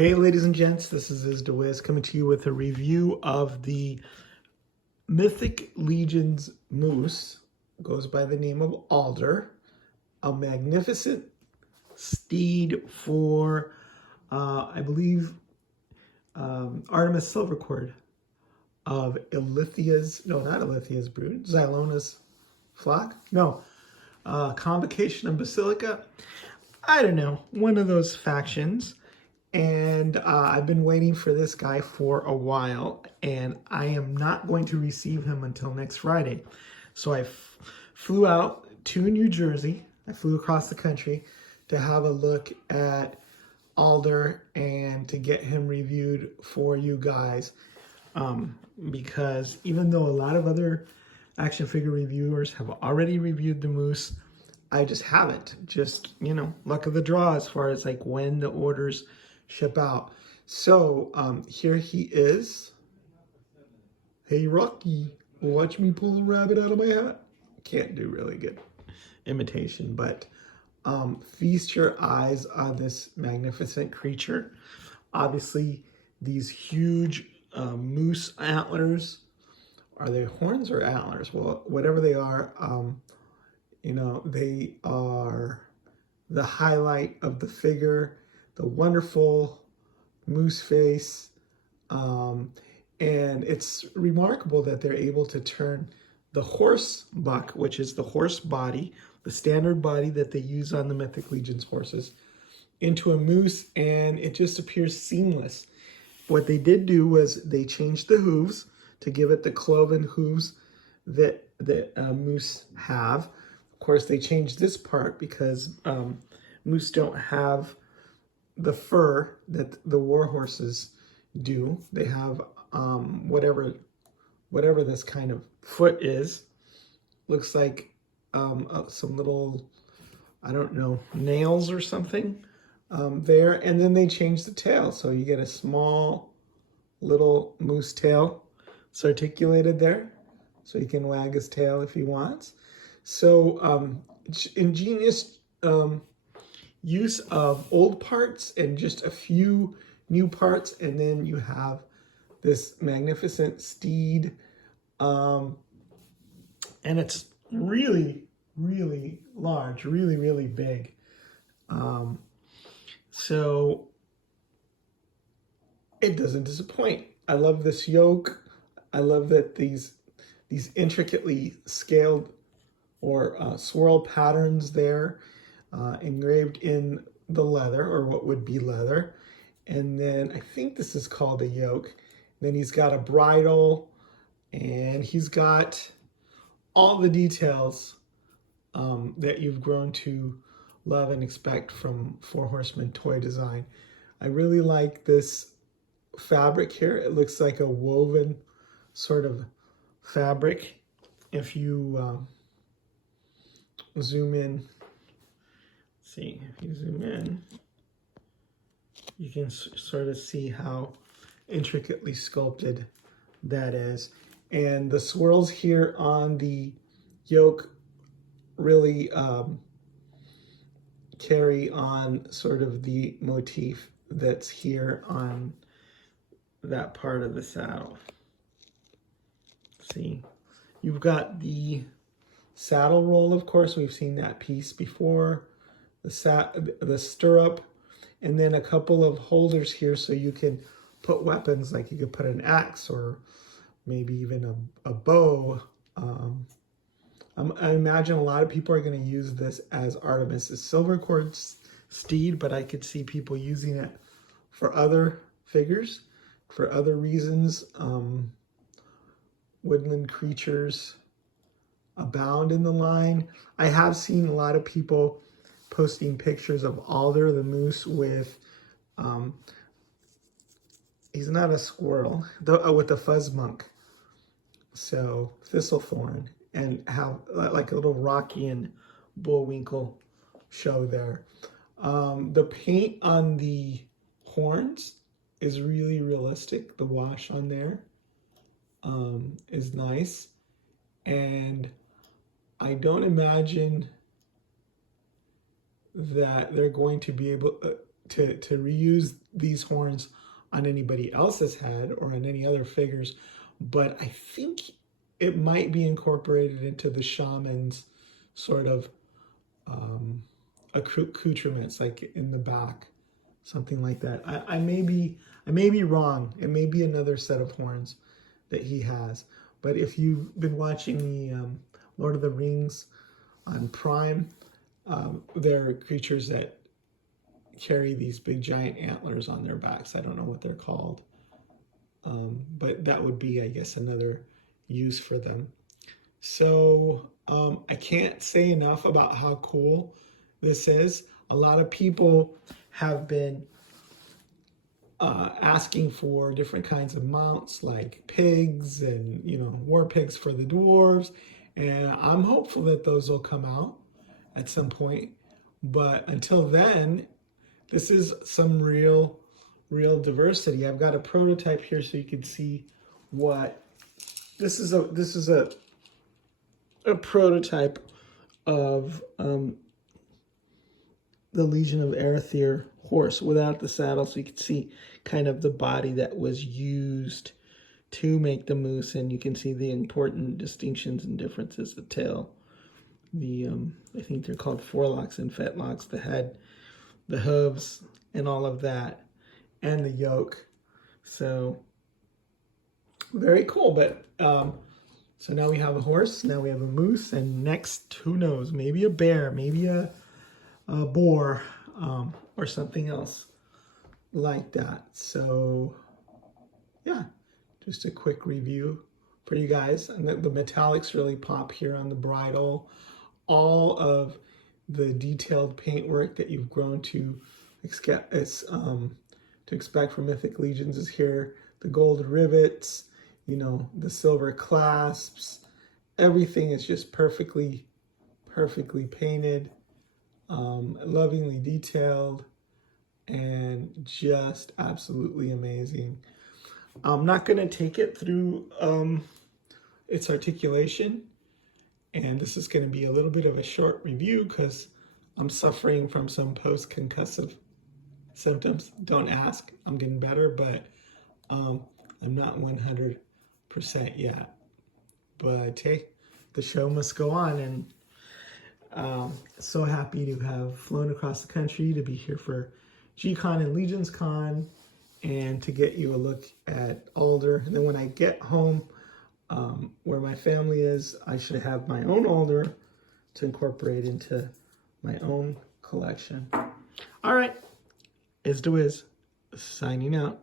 Hey ladies and gents, this is DeWiz coming to you with a review of the Mythic Legion's moose. Goes by the name of Alder, a magnificent steed for, I believe, Artemis Silvercord of Ilithia's, no, not Ilithia's brood, Zylona's flock? No, Convocation of Basilica. I don't know, one of those factions. And I've been waiting for this guy for a while, and I am not going to receive him until next Friday. So I flew out to New Jersey. I flew across the country to have a look at Alder and to get him reviewed for you guys. Because even though a lot of other action figure reviewers have already reviewed the moose, I just haven't. Just, you know, luck of the draw as far as like when the orders ship out. So here he is. Hey Rocky, watch me pull a rabbit out of my hat. Can't do really good imitation, but feast your eyes on this magnificent creature. Obviously, these huge moose antlers. Are they horns or antlers? Well, whatever they are, you know, they are the highlight of the figure. The wonderful moose face, and it's remarkable that they're able to turn the horse buck, which is the horse body, the standard body that they use on the Mythic Legion's horses, into a moose, and it just appears seamless. What they did do was they changed the hooves to give it the cloven hooves that moose have. Of course, they changed this part because moose don't have the fur that the war horses do. They have whatever this kind of foot is. Looks like some little, I don't know, nails or something there. And then they change the tail. So you get a small little moose tail. It's articulated there. So he can wag his tail if he wants. So ingenious use of old parts and just a few new parts, and then you have this magnificent steed, and it's really large, really big. So it doesn't disappoint. I love this yoke. I love that these intricately scaled or swirl patterns there, engraved in the leather, or what would be leather. And then I think this is called a yoke. Then he's got a bridle, and he's got all the details that you've grown to love and expect from Four Horsemen toy design. I really like this fabric here. It looks like a woven sort of fabric. If you zoom in, see, if you zoom in, you can sort of see how intricately sculpted that is. And the swirls here on the yoke really carry on sort of the motif that's here on that part of the saddle. See, you've got the saddle roll, of course, we've seen that piece before. The stirrup, and then a couple of holders here so you can put weapons, like you could put an axe or maybe even a bow. I imagine a lot of people are going to use this as Artemis's Silvercord steed, but I could see people using it for other figures, for other reasons. Woodland creatures abound in the line. I have seen a lot of people posting pictures of Alder the moose with, he's not a squirrel, with a fuzz monk, so Thistlethorn, and have like a little Rocky and Bullwinkle show there. The paint on the horns is really realistic. The wash on there is nice, and I don't imagine that they're going to be able to reuse these horns on anybody else's head or on any other figures, but I think it might be incorporated into the shaman's sort of accoutrements, like in the back, something like that. I may be wrong. It may be another set of horns that he has. But if you've been watching the Lord of the Rings on Prime, there are creatures that carry these big giant antlers on their backs. I don't know what they're called. But that would be, I guess, another use for them. So I can't say enough about how cool this is. A lot of people have been asking for different kinds of mounts, like pigs and, war pigs for the dwarves. And I'm hopeful that those will come out at some point. But until then, this is some real diversity. I've got a prototype here so you can see what this is. A prototype of the Legion of Erethyr horse without the saddle, so you can see kind of the body that was used to make the moose, and you can see the important distinctions and differences: the tail, the I think they're called forelocks and fetlocks, the head, the hooves, and all of that, and the yoke. So very cool. But so now we have a horse, now we have a moose, and next, who knows, maybe a bear, maybe a boar, or something else like that. So yeah, just a quick review for you guys. And the metallics really pop here on the bridle. All of the detailed paintwork that you've grown to expect from Mythic Legions is here. The gold rivets, the silver clasps, everything is just perfectly painted, lovingly detailed, and just absolutely amazing. I'm not going to take it through its articulation, and this is going to be a little bit of a short review because I'm suffering from some post-concussive symptoms. Don't ask. I'm getting better, but I'm not 100% yet. But hey, the show must go on, and so happy to have flown across the country to be here for G-Con and Legions Con, and to get you a look at Alder. And then when I get home, where my family is, I should have my own Alder to incorporate into my own collection. All right, Is signing out.